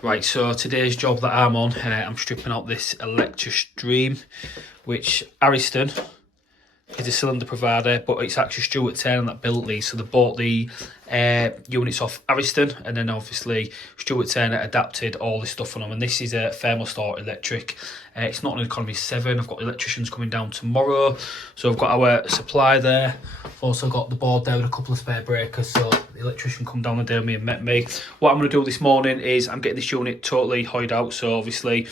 Right, so today's job that I'm on, I'm stripping out this electric stream, which Ariston is a cylinder provider, but it's actually Stuart Turner that built these. So they bought the units off Ariston, and then obviously Stuart Turner adapted all this stuff on them. And this is a thermostat electric. It's not an economy 7. I've got electricians coming down tomorrow, so I've got our supply there. I've also got the board there with a couple of spare breakers, so the electrician come down the day with me and met me. What I'm going to do this morning is I'm getting this unit totally hoyed out. So obviously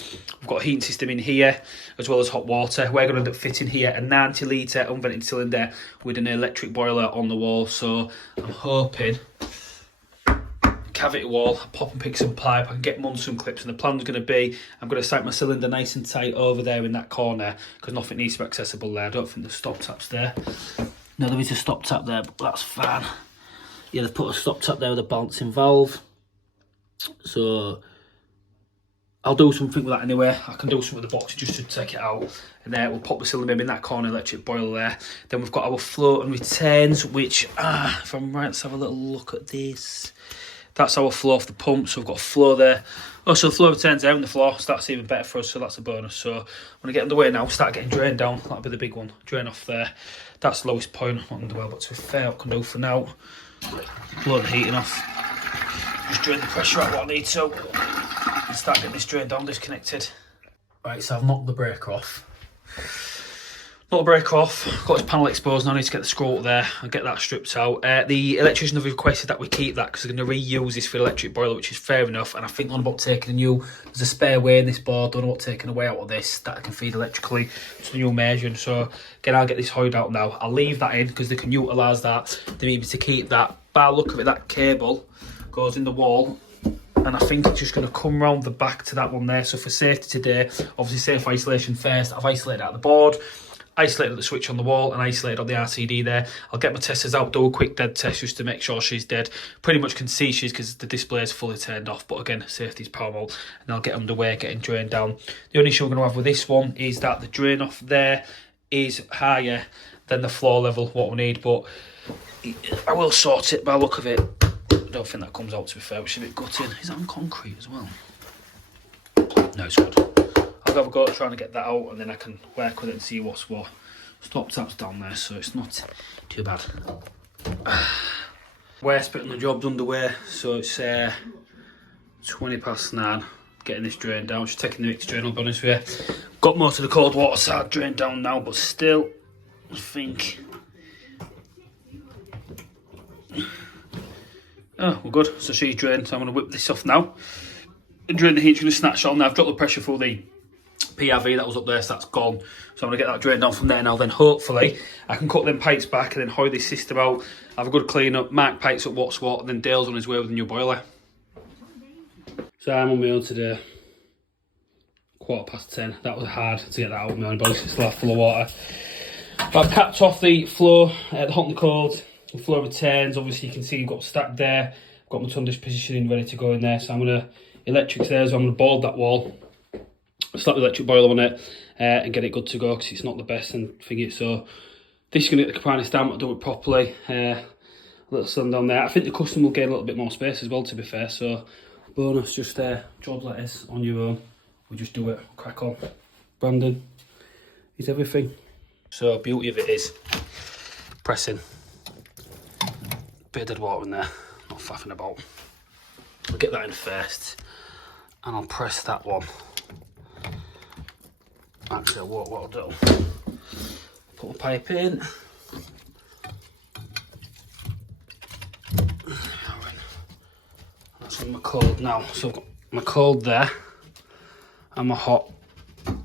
we've got a heating system in here as well as hot water. We're going to end up fitting here a 90 litre unvented cylinder with an electric boiler on the wall. So I'm hoping cavity wall, pop and pick some pipe, I can get Munson clips, and the plan's going to be I'm going to site my cylinder nice and tight over there in that corner because nothing needs to be accessible there. I don't think there's stop taps there. No, there is a stop tap there, but that's fine. Yeah, they've put a stop tap there with a balancing valve. So I'll do something with that anyway. I can do something with the box just to take it out. And then we'll pop the cylinder in that corner, electric boiler there. Then we've got our float and returns, which, if I'm right, let's have a little look at this. That's our flow off the pump, so we've got a flow there. Oh, so the flow returns out on the floor, so that's even better for us, so that's a bonus. So I'm going to get underway now, start getting drained down. That'll be the big one, drain off there. That's the lowest point, not underway, but to be fair, what I can do for now, blow the heating off. Just drain the pressure out what I need to, and start getting this drain down, disconnected. Right, so I've knocked the breaker off. Not the breaker off, got this panel exposed, now I need to get the screw up there and get that stripped out. The electrician have requested that we keep that because they're going to reuse this for the electric boiler, which is fair enough. And I think on about taking a new, there's a spare way in this board, don't know what taking away out of this that I can feed electrically to the new measuring. So again, I'll get this hoyed out now. I'll leave that in because they can utilise that. They need me to keep that. By the look of it, that cable goes in the wall. And I think it's just going to come round the back to that one there. So for safety today, obviously safe isolation first, I've isolated out the board, isolated the switch on the wall and isolated on the RCD there. I'll get my testers out, do a quick dead test just to make sure she's dead. Pretty much can see she's because the display is fully turned off, but again, safety's paramount. And I'll get underway, getting drained down. The only issue I'm going to have with this one is that the drain off there is higher than the floor level, what we need, but I will sort it by the look of it. I don't think that comes out, to be fair, which is a bit gutting. Is that on concrete as well? No, it's good. I'll have a go at trying to get that out and then I can work with it and see what's what. Stop tap's down there, so it's not too bad. Worst bit on the job's underway, so it's 20 past 9. Getting this drained down, just taking the mixed drain, I'll be honest with you. Got most of the cold water side drained down now, but still, I think. Oh, we're good. So she's drained, so I'm going to whip this off now. And drain the heat, going to snatch on. Now I've dropped the pressure through the PRV that was up there, so that's gone. So I'm going to get that drained down from there now. Then hopefully I can cut them pipes back and then hoy this system out. Have a good clean up, mark pipes up what's what, and then Dale's on his way with the new boiler. So I'm on my own today. 10:15. That was hard to get that out of my own body, it's still full of water. But I've capped off the floor, the hot and cold. The floor returns, obviously you can see you've got stacked there. I've got my tundish positioning ready to go in there. So I'm going to, electrics there, so I'm going to board that wall. Slap the electric boiler on it and get it good to go because it's not the best and thingy. So this is going to get the compartments down, I'll do it properly. A little cylinder on there. I think the customer will gain a little bit more space as well, to be fair. So bonus, just job letters on your own. We just do it, crack on. Brandon, is everything. So beauty of it is pressing. Bit of dead water in there, not faffing about. I'll get that in first and I'll press that one. Actually, what I'll do, put my pipe in. That's on my cold now. So I've got my cold there and my hot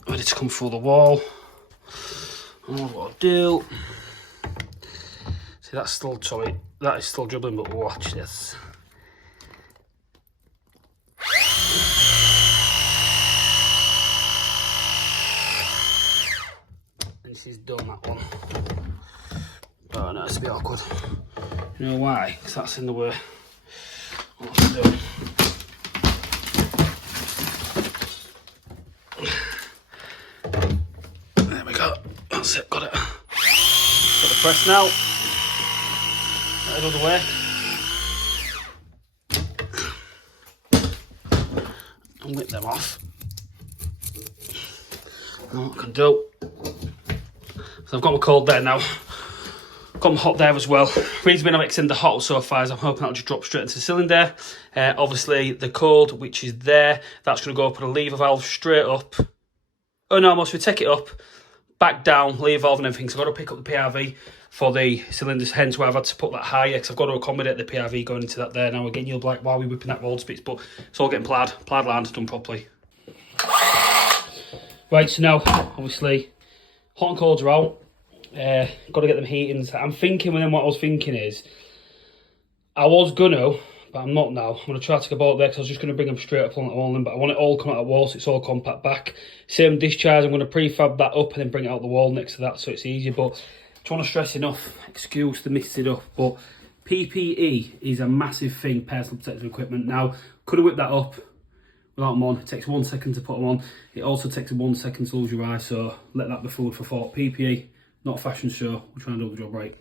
ready to come through the wall. And what I'll do, see that's still sorry, that is still dribbling, but watch this. This is done, that one. Oh no, it's a bit awkward. You know why? Because that's in the way. What to do. There we go. That's it, got it. Got the press now. Another way. and whip them off. And what I can do, so I've got my cold there now, got my hot there as well. Reason being I've extended the hot so far is I'm hoping that'll just drop straight into the cylinder. Obviously the cold, which is there, that's going to go up on a lever valve straight up. Oh no, almost we take it up, back down, lever valve and everything. So I've got to pick up the PRV for the cylinders, hence why I've had to put that higher, because I've got to accommodate the PRV going into that there. Now again, you'll be like, why are we whipping that roll spits? But it's all getting plied lined, done properly. Right, so now, obviously, hot and colds are out. Got to get them heatings. I'm thinking, what I was thinking is, I was gonna, but I'm not now. I'm going to try to take a bolt there, because I was just going to bring them straight up on the wall, but I want it all come out of the wall, so it's all compact back. Same discharge, I'm going to prefab that up and then bring it out the wall next to that, so it's easier. But I just want to stress enough, excuse the mix it up, but PPE is a massive thing, personal protective equipment. Now, could have whipped that up without them on. It takes 1 second to put them on. It also takes 1 second to lose your eye, so let that be food for thought. PPE, not a fashion show, we're trying to do the job right.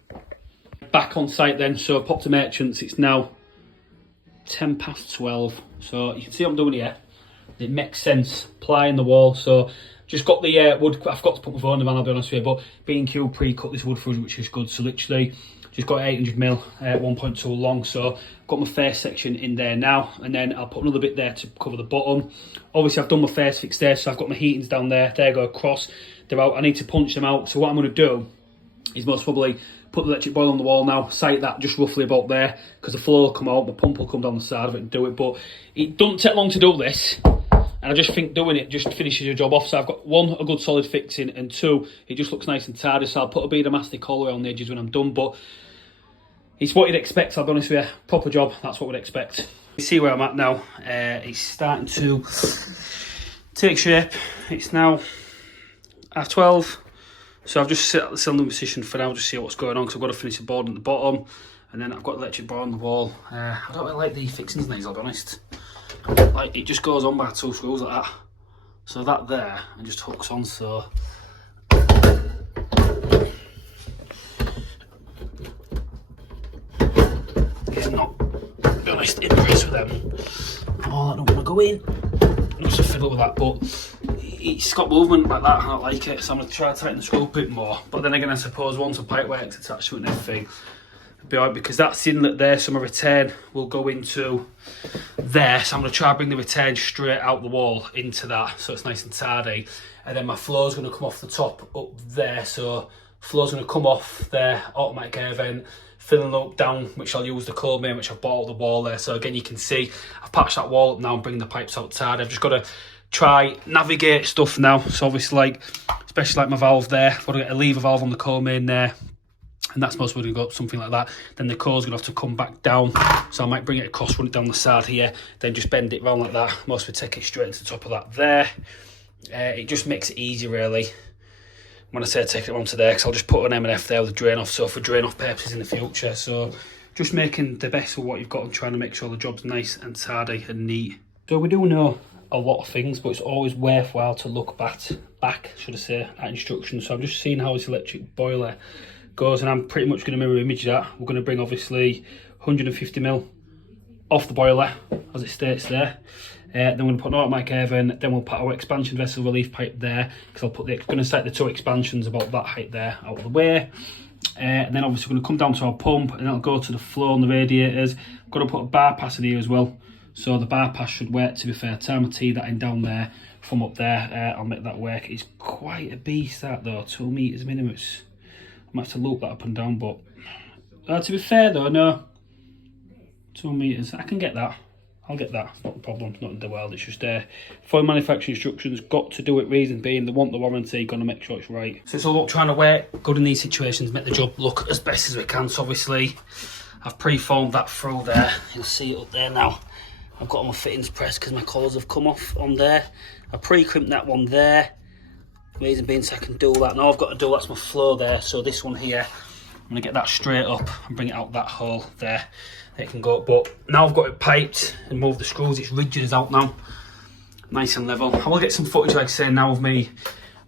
Back on site then, so pop to Merchants, it's now 12:10, so you can see what I'm doing here. It makes sense, plying the wall, so just got the wood, I've got to put my phone in the van, I'll be honest with you, but B&Q pre-cut this wood for us, which is good, so literally just got 800mm, 1.2 long, so got my face section in there now, and then I'll put another bit there to cover the bottom. Obviously I've done my face fix there, so I've got my heatings down there, they go across, they're out, I need to punch them out, so what I'm going to do is most probably put the electric boiler on the wall now, sight that just roughly about there, because the flow will come out, the pump will come down the side of it and do it, but it doesn't take long to do this, and I just think doing it just finishes your job off. So I've got one, a good solid fixing, and two, it just looks nice and tidy, so I'll put a bead of mastic all the way on the edges when I'm done, but it's what you'd expect, I'll be honest with you, proper job, that's what we'd expect. You see where I'm at now, it's starting to take shape, it's now 12:30. So I've just set at the cylinder position for now, just see what's going on, because I've got to finish the board at the bottom, and then I've got electric board on the wall. I don't really like the fixings in these, I'll be honest. Like, it just goes on by 2 screws like that. So that there, and just hooks on, so. Yeah, I'm not, to be honest, impressed with them. Oh, I don't want to go in. I'm just a fiddle with that, but it's got movement like that, I don't like it, so I'm going to try to tighten the screw a bit more. But then again, I suppose once the pipework's attached to it and everything, it'll be alright, because that's inlet there, so my return will go into there, so I'm going to try to bring the return straight out the wall into that, so it's nice and tidy. And then my flow's going to come off the top up there, so flow's going to come off there, automatic air vent, filling up down, which I'll use the cold main, which I've bought out the wall there. So again, you can see I've patched that wall up now and bringing the pipes outside. I've just got to try navigate stuff now, so obviously, like, especially like my valve there, I've got to get a lever valve on the cold main there, and that's most probably going to go something like that. Then the core's going to have to come back down, so I might bring it across, run it down the side here, then just bend it round like that. Most would take it straight into the top of that there. It just makes it easy, really, when I say take it onto there, because I'll just put an M&F there with a drain off, so for drain off purposes in the future. So just making the best of what you've got and trying to make sure the job's nice and tidy and neat. So we do know a lot of things, but it's always worthwhile to look back, should I say, at instructions. So I'm just seeing how this electric boiler goes, and I'm pretty much going to mirror image that. We're going to bring obviously 150mm off the boiler as it states there. Then we're going to put an automatic air vent, then we'll put our expansion vessel relief pipe there, because I'll put going to set the 2 expansions about that height there out of the way. And then obviously we're going to come down to our pump, and it'll go to the flow on the radiators. I've got to put a bar pass in here as well, so the bar pass should work, to be fair. Time I tee that in down there from up there, I'll make that work. It's quite a beast that though, 2 metres minimum. I might have to loop that up and down, but to be fair though, no, 2 metres, I can get that. I'll get that, it's not a problem, it's not in the world. It's just for manufacturing instructions, got to do it, reason being they want the warranty, gonna make sure it's right. So it's all about trying to work good in these situations, make the job look as best as we can. So obviously I've pre-formed that through there, you'll see it up there now. I've got all my fittings pressed because my collars have come off on there. I pre-crimped that one there, reason being so I can do that. Now I've got to do, that's my flow there, so this one here, I'm gonna get that straight up and bring it out that hole there. It can go up, but now I've got it piped and moved the screws, it's rigid as out now, nice and level. I will get some footage, like I say, now of me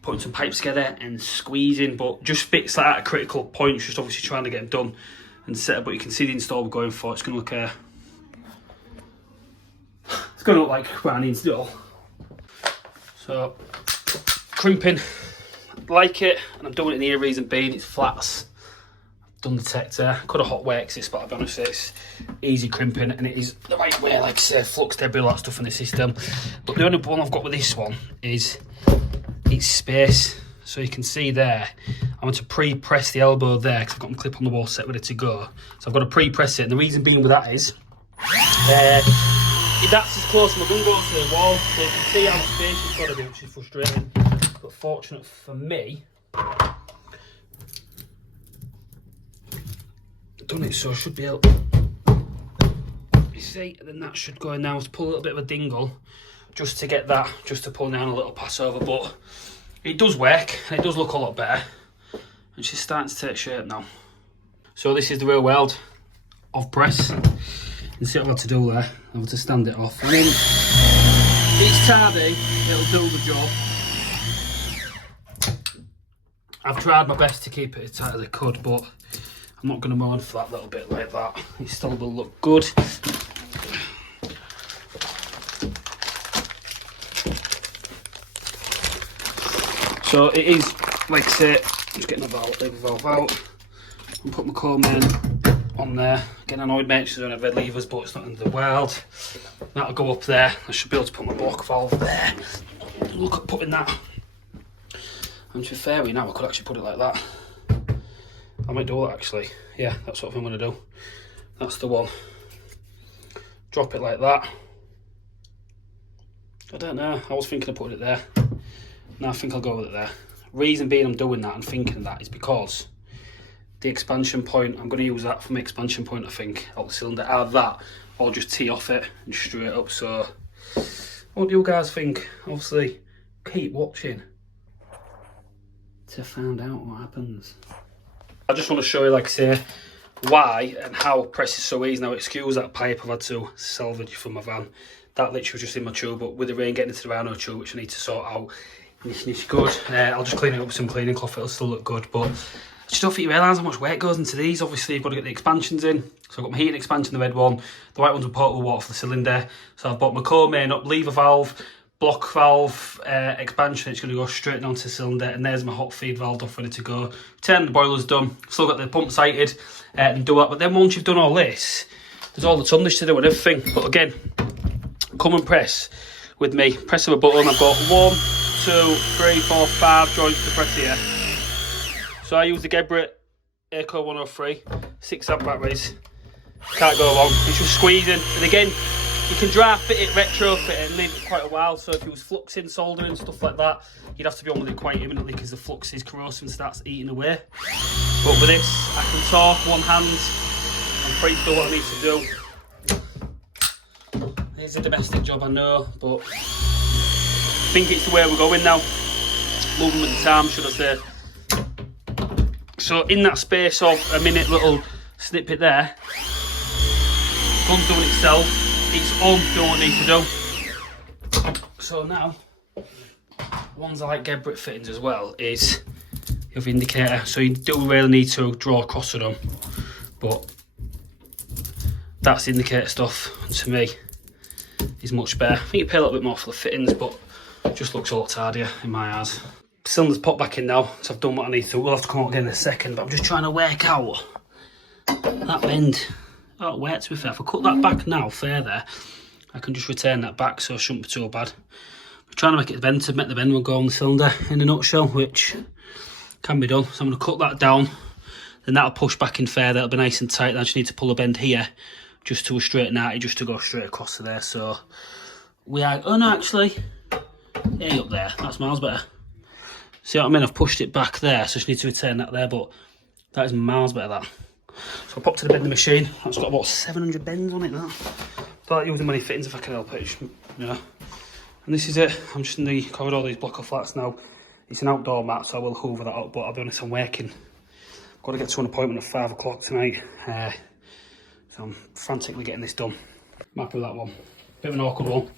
putting some pipes together and squeezing, but just bits like that at critical points, just obviously trying to get them done and set up. But you can see the install we're going for, it's going to look It's going to look like where I need to do it all. So, crimping, like it, and I'm doing it in here, reason being it's flats. I've done the detector, could have HotWater this, but I'll be honest, it's easy crimping and it is the right way, like I said, flux debris, all that stuff in the system. But the only one I've got with this one is it's space. So you can see there, I want to pre-press the elbow there because I've got my clip on the wall set ready to go. So I've got to pre-press it, and the reason being with that is, that's as close as my gun goes to the wall, so you can see how much space it's got to be, which is frustrating. But fortunate for me, I've done it, so I should be able, you see, and then that should go in now. To pull a little bit of a dingle, just to get that, just to pull down a little pass over, but it does work, and it does look a lot better. And she's starting to take shape now. So this is the real world of press. You see what I've had to do there. I've had to stand it off. I mean, it's tardy, it'll do the job. I've tried my best to keep it as tight as I could, but I'm not going to moan for that little bit like that. It still will look good. So it is, like I say, just getting the valve out and put my core main on there. Getting annoyed, mate, she's doing red levers, but it's not in the world. That'll go up there. I should be able to put my block valve there. Look at putting that. And to be fair, now I could actually put it like that. I might do that actually. Yeah, that's what I'm going to do. That's the one. Drop it like that. I don't know. I was thinking of putting it there. No, I think I'll go with it there. Reason being I'm doing that and thinking that is because the expansion point, I'm going to use that for my expansion point, I think, out the cylinder. Either that or just tee off it and straight up. So, what do you guys think? Obviously, keep watching to find out what happens. I just want to show you, like I say, why and how press is so easy. Now, excuse that pipe I've had to salvage from my van. That literally was just in my tube, but with the rain getting into the Rhino tube, which I need to sort out, it's good. I'll just clean it up with some cleaning cloth, it'll still look good, but I just don't think you realise how much work goes into these. Obviously, you've got to get the expansions in. So I've got my heating expansion, the red one. The white one's a portable water for the cylinder. So I've bought my core main up, lever valve, block valve, expansion. It's going to go straight down to the cylinder. And there's my hot feed valve off, ready to go. Turn the boiler's done. Still got the pump sighted and do that. But then once you've done all this, there's all the tonnage to do and everything. But again, come and press with me. Press of a button. I've got 1, 2, 3, 4, 5 joints to press here. So I use the Geberit Eco 103, 6 amp batteries. Can't go wrong. It's just squeezing. And again, you can dry fit it, retrofit it, and leave it quite a while. So if it was fluxing, soldering, stuff like that, you'd have to be on with it quite imminently because the flux is corrosive and starts eating away. But with this, I can talk one hand. I'm free to do what I need to do. It's a domestic job, I know, but I think it's the way we're going now. Moving with the time, should I say. So in that space of a minute little snippet there, gun's doing itself, it's on doing what it needs to do. So now, ones I like Geberit fittings as well is the other indicator. So you do really need to draw across with them, but that's indicator stuff, and to me is much better. I think you pay a little bit more for the fittings, but it just looks a lot hardier in my eyes. Cylinder's popped back in now, so I've done what I need to. We'll have to come out again in a second, but I'm just trying to work out that bend. Oh, where to be fair, if I cut that back now further, I can just return that back, so it shouldn't be too bad. I'm trying to make it bend to make the bend will go on the cylinder in a nutshell, which can be done. So I'm going to cut that down, then that'll push back in further, it'll be nice and tight. Then I just need to pull a bend here, just to a straight 90, just to go straight across to there. So we are, oh no, actually, hey, up there, that's miles better. See what I mean? I've pushed it back there, so I just need to return that there, but that is miles better, that. So I popped to the bending machine. That's got about 700 bends on it, that. Don't like using many fittings if I can help it, yeah. And this is it. I'm just in the corridor, these block of flats now. It's an outdoor mat, so I will hoover that up, but I'll be honest, I'm working. Got to get to an appointment at 5 o'clock tonight. So I'm frantically getting this done. I'm happy with that one. Bit of an awkward one.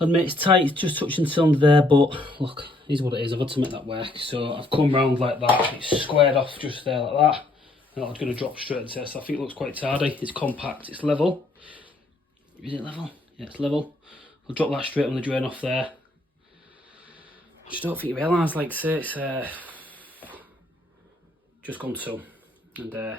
I admit it's tight, it's just touching the cylinder there, but look, it is what it is. I've had to make that work. So I've come round like that, it's squared off just there like that. And that's going to drop straight into there, so I think it looks quite tidy. It's compact, it's level. Is it level? Yeah, it's level. I'll drop that straight on the drain off there. I just don't think you realise, like say, it's just gone to, and it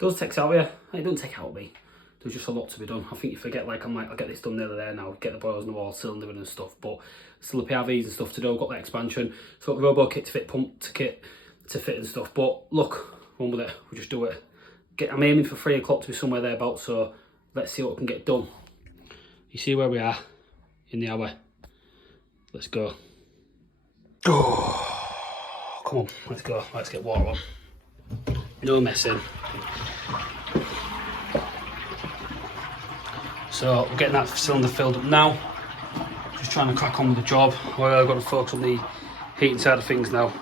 does take out of you. It doesn't take out of me. There's just a lot to be done. I think you forget, like, I'm like, I'll get this done nearly there now, get the boilers in the wall, cylinder in and stuff, but still the PRVs and stuff to do, got the expansion, so got the robo kit to fit, pump to kit to fit and stuff, but look, run with it, we'll just do it. I'm aiming for 3 o'clock to be somewhere thereabouts, so let's see what we can get done. You see where we are in the hour. Let's go. Oh, come on, let's go, let's get water on. No messing. So we're getting that cylinder filled up now. Just trying to crack on with the job. Well, I've got to focus on the heating side of things now.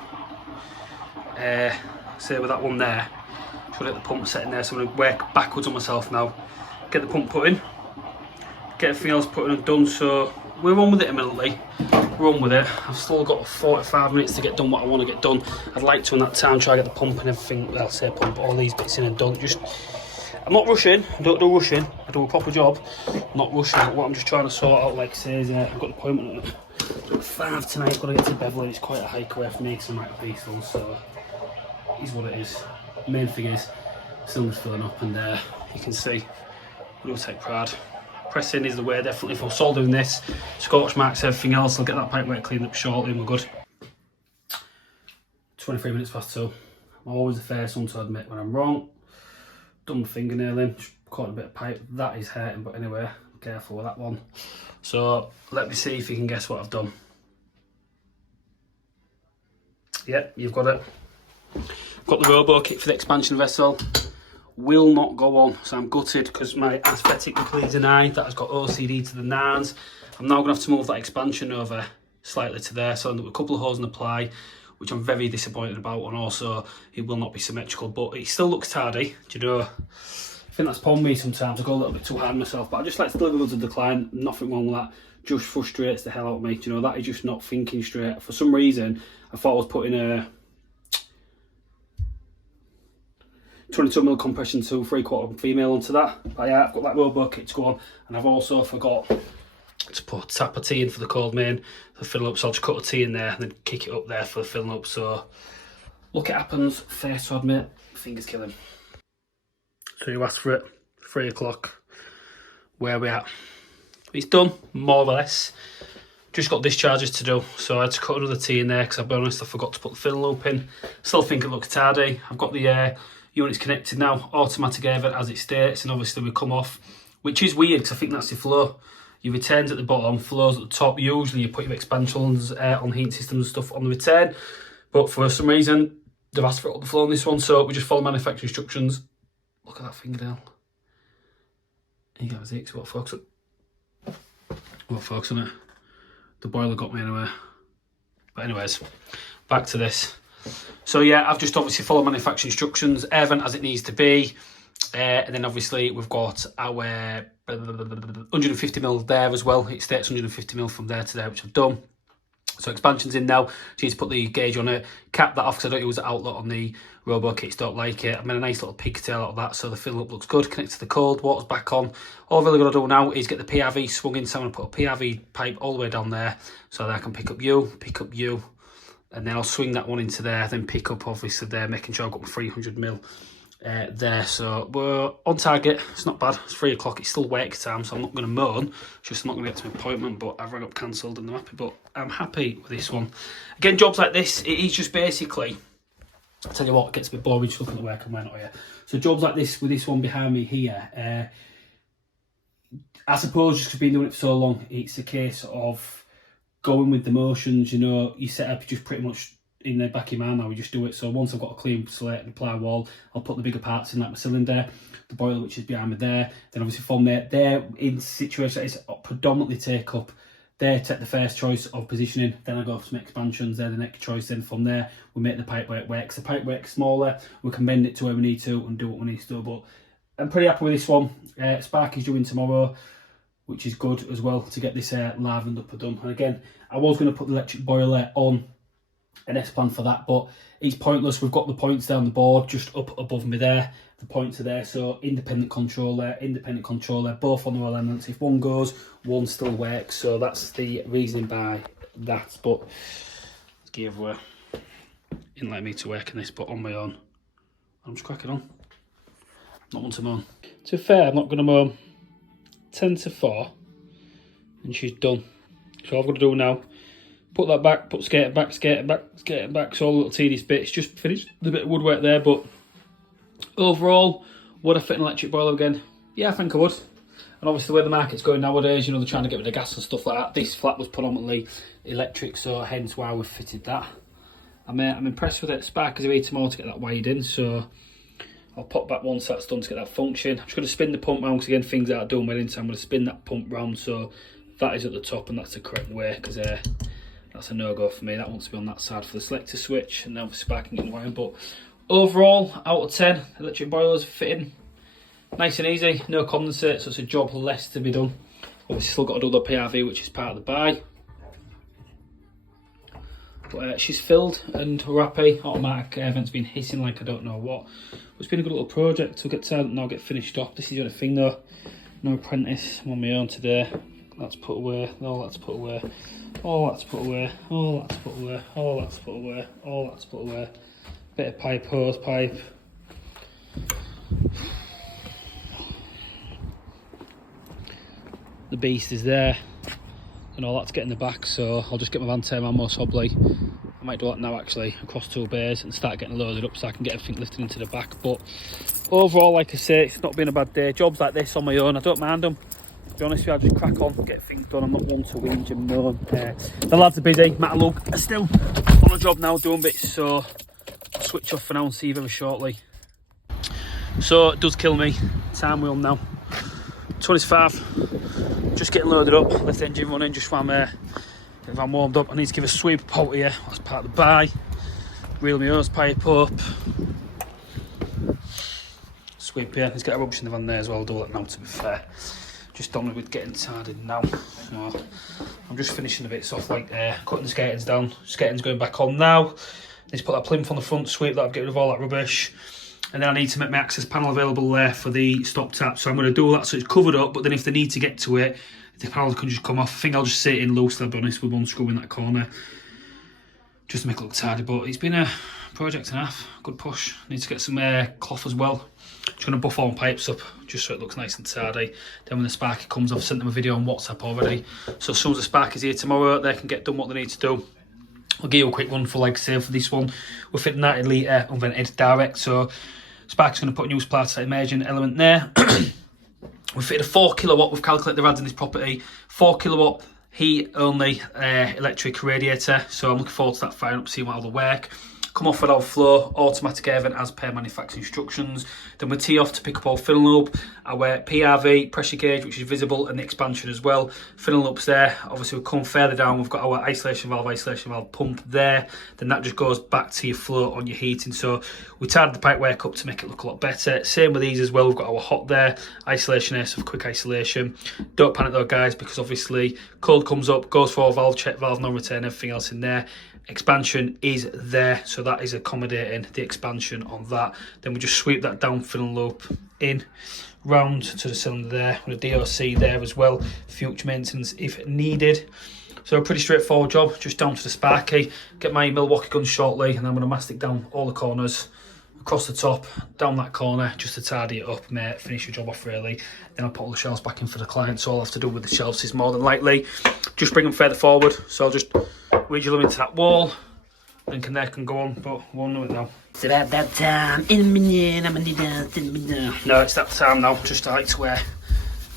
Say with that one there, should get the pump set in there, so I'm going to work backwards on myself now. Get the pump put in, get everything else put in and done, so we're on with it imminently. We're on with it. I've still got 45 minutes to get done what I want to get done. I'd like to in that time try to get the pump and everything, well, say pump, all these bits in and done. I'm not rushing, I don't do rushing, I do a proper job. I'm not rushing, but what I'm just trying to sort out, like I say, is I've got an appointment at 5 tonight, got to get to Beverley. It's quite a hike away from me because I'm at Beasley, so it is what it is. The main thing is, cylinder's filling up, and you can see, we will take pride. Pressing is the way, definitely. If I'm soldering this, scorch marks, everything else, I'll get that pipework cleaned up shortly and we're good. 23 minutes past 2. I'm always the first one to admit when I'm wrong. Done my fingernailing, just caught a bit of pipe. That is hurting, but anyway, careful with that one. So let me see if you can guess what I've done. Yep, you've got it. Got the robo kit for the expansion vessel. Will not go on, so I'm gutted because my aesthetic pleasing eye that has got OCD to the nines. I'm now going to have to move that expansion over slightly to there, so I'll do a couple of holes in the ply, which I'm very disappointed about, and also it will not be symmetrical, but it still looks tardy. Do you know, I think that's upon me sometimes. I go a little bit too hard on myself, but I just like to deliver goods and decline. Nothing wrong with that. Just frustrates the hell out of me. Do you know, that is just not thinking straight. For some reason, I thought I was putting a 22mm compression to 3/4 female onto that. But yeah, I've got that robo kit to go on, and I've also forgot to put tap a tea in for the cold main to fill up, so I'll just cut a tea in there and then kick it up there for the filling up. So look, it happens, fair to admit, fingers killing. So you asked for it, 3 o'clock, where are we at? It's done, more or less. Just got discharges to do, so I had to cut another tea in there because I'll be honest, I forgot to put the filling loop in. Still think it looks tardy. I've got the units connected now, automatic air vent as it states, and obviously we come off, which is weird because I think that's the flow. Your returns at the bottom, flows at the top. Usually you put your expansions on heating systems and stuff on the return, but for some reason they've asked for it on the flow on this one, so we just follow manufacturer instructions. Look at that fingernail. You guys, it's what focus it. What focus on it. The boiler got me anyway. But anyways, back to this. So yeah, I've just obviously followed manufacturer instructions, air vent as it needs to be, and then obviously we've got our 150mm there as well. It states 150mm from there to there, which I've done. So expansion's in now. Just need to put the gauge on it, cap that off because I don't use the outlet on the robo kits, don't like it. I made a nice little pigtail out of that, so the fill up looks good. Connect to the cold, water's back on. All I've really got to do now is get the PRV swung in, so I'm going to put a PRV pipe all the way down there so that I can pick up you, and then I'll swing that one into there, then pick up obviously there, making sure I've got my 300mm there. So we're on target. It's not bad. It's 3 o'clock. It's still work time, so I'm not going to moan. It's just I'm not going to get to my appointment, but I've rang up cancelled and I'm happy. But I'm happy with this one. Again, jobs like this, it is just basically, I'll tell you what, it gets a bit boring just looking at the work I'm wearing out here. So jobs like this, with this one behind me here, I suppose just because I've been doing it for so long, it's a case of going with the motions. You know, you set up just pretty much in the back of your mind now, we just do it. So once I've got a clean slate and ply wall, I'll put the bigger parts in, like my cylinder, the boiler which is behind me there. Then obviously from there, they're in situations that is predominantly take up. They take the first choice of positioning, then I go for some expansions, they're the next choice, then from there we make the pipework work. So the pipework's smaller, we can bend it to where we need to and do what we need to do. But I'm pretty happy with this one. Spark is due in tomorrow, which is good as well to get this livened up and done. And again, I was going to put the electric boiler on an S plan for that, but it's pointless. We've got the points down the board just up above me there. The points are there, so independent control there, both on the roll elements. If one goes, one still works. So that's the reasoning by that. But let's give away. Didn't let me to work in this, but on my own, I'm just cracking on. Not one to mow. To be fair, I'm not going to mow 10 to 4, and she's done. So all I've got to do now, put that back, put skate it back, so all the little tedious bits, just finish the bit of woodwork there. But overall, would I fit an electric boiler again? Yeah, I think I would. And obviously the way the market's going nowadays, you know, they're trying to get rid of gas and stuff like that. This flat was predominantly electric, so hence why we've fitted that. I'm impressed with it. Sparkers are here tomorrow to get that wired in, so I'll pop back once that's done to get that function. I'm just going to spin the pump round, because again, things aren't done well in, so I'm going to spin that pump round so that is at the top, and that's the correct way, because that's a no-go for me. That wants to be on that side for the selector switch, and now for sparking and wiring. But overall, out of 10, electric boilers fitting nice and easy, no condensate, so it's a job less to be done. Obviously still got to do the PRV, which is part of the buy. But she's filled and we're happy. Automatic air vent's been hissing like I don't know what. It's been a good little project, so we'll get to now get finished off. This is the other thing though, no apprentice, I'm on my own today. That's put away, all that's put away, all that's put away, all that's put away, all that's put away, all that's put away. Bit of pipe, hose pipe. The beast is there, and all that's getting the back, so I'll just get my van tail man most probably. I might do that now actually, across 2 bays, and start getting loaded up so I can get everything lifted into the back. But overall, like I say, it's not been a bad day. Jobs like this on my own, I don't mind them. To be honest with you, I just crack on, get things done. I'm not one to whinge and moan. The lads are busy. Matt and Luke are still on a job now doing bits, so I'll switch off for now and see you very shortly. So it does kill me. Time wheel now. 25. Just getting loaded up. Left engine running just while I'm warmed up. I need to give a sweep out here. That's part of the buy. Reel my hose pipe up. Sweep here. Let's get a rubbish in the van there as well. I'll do that now, to be fair. Just done with getting tidied now. So I'm just finishing the bits off like there, cutting the skatings down. Skating's going back on now. Need to put that plinth on the front, sweep that up, get rid of all that rubbish. And then I need to make my access panel available there for the stop tap. So I'm going to do that so it's covered up, but then if they need to get to it, the panel can just come off. I think I'll just sit in loose, I'll be honest, with one screw in that corner, just to make it look tidy. But it's been a project and a half, good push. Need to get some cloth as well. Just going to buff all my pipes up, just so it looks nice and tidy. Then when the sparky comes, I've sent them a video on WhatsApp already. So as soon as the sparky's here tomorrow, they can get done what they need to do. I'll give you a quick run for, like I say, for this one. We're fitting 90 litre unvented direct, so Sparky's going to put a new supply side emerging element there. We fitted a 4 kilowatt, we've calculated the rads in this property, 4 kilowatt heat only electric radiator. So I'm looking forward to that firing up, seeing what will work. Come off without flow, automatic air vent as per manufacturer instructions. Then we tee off to pick up our filling loop, our PRV, pressure gauge, which is visible, and the expansion as well. Filling loop's there. Obviously we'll come further down, we've got our isolation valve pump there. Then that just goes back to your flow on your heating. So we tidied the pipework up to make it look a lot better. Same with these as well, we've got our hot there, isolation air, so for quick isolation. Don't panic though guys, because obviously cold comes up, goes for a valve check, valve non-return, everything else in there. Expansion is there, so that is accommodating the expansion on that. Then we just sweep that down filling loop in round to the cylinder there with a DOC there as well, future maintenance if needed. So a pretty straightforward job, just down to the sparky. Get my Milwaukee gun shortly, and I'm going to mastic down all the corners across the top, down that corner, just to tidy it up, mate. Finish your job off really. Then I'll put all the shelves back in for the client. So all I have to do with the shelves is more than likely just bring them further forward. So I'll just wedge them into that wall, and they can go on, but we won't know it now. It's about that time in the No, it's that time now. Just like to wear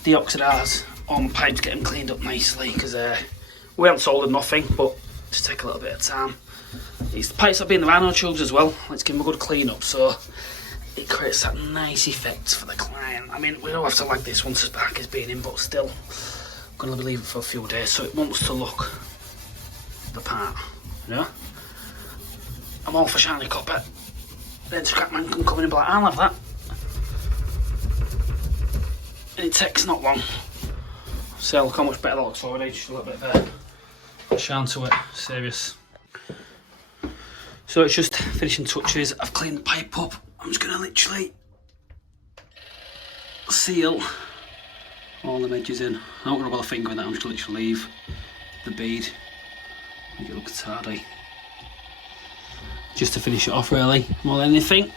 deoxidise on pipes, get them cleaned up nicely, because we haven't soldered nothing, but just take a little bit of time. These pipes have been the rhino tubes as well. Let's give them a good clean up so it creates that nice effect for the client. I mean, we don't have to like this once the spark is being in, but still, I'm going to leave it for a few days so it wants to look the part, you know? I'm all for shiny copper. Then Scrapman can come in and be like, I'll have that. And it takes not long. So look how much better that looks already. Just a little bit of shine to it. Serious. So it's just finishing touches. I've cleaned the pipe up. I'm just gonna literally seal all the edges in. I'm not gonna bother fingering that, I'm just gonna literally leave the bead, make it look tidy. Just to finish it off really, more than anything.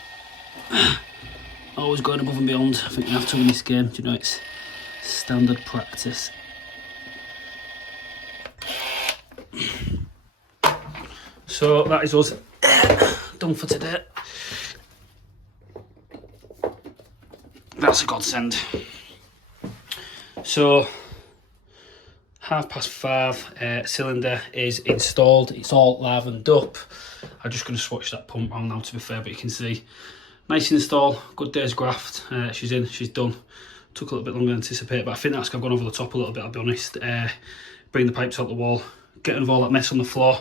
Always going above and beyond. I think you have to in this game, do you know, it's standard practice. So that is us done for today. That's a godsend. So 5:30, cylinder is installed. It's all livened up. I'm just going to swatch that pump round now, to be fair, but you can see nice install, good day's graft. She's in, she's done. Took a little bit longer than anticipated, but I think that's gone over the top a little bit, I'll be honest. Bring the pipes out the wall, get rid of all that mess on the floor.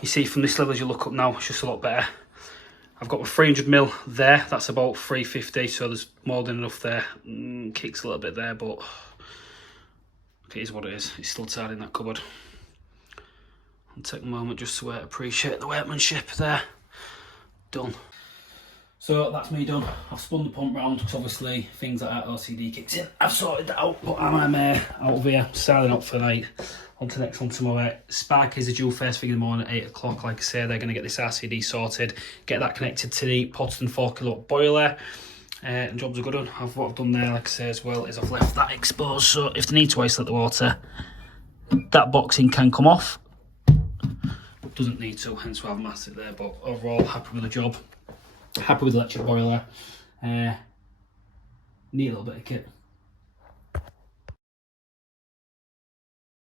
You see from this level as you look up now, it's just a lot better. I've got my 300mm there, that's about 350, so there's more than enough there. Kicks a little bit there, but it is what it is. It's still tied in that cupboard. I'll take a moment just to appreciate the workmanship there. Done. So that's me done. I've spun the pump round because obviously things like that LCD kicks in. I've sorted that out, but I'm out of here, signing up for the night. On to the next one tomorrow. Spark is a dual first thing in the morning at 8 o'clock. Like I say, they're going to get this RCD sorted, get that connected to the Podston 4 kilowatt boiler. And job's a good one. What I've done there, like I say as well, is I've left that exposed, so if they need to isolate the water, that boxing can come off. Doesn't need to, hence why I've masked it there, but overall happy with the job. Happy with the electric boiler. Neat little bit of kit.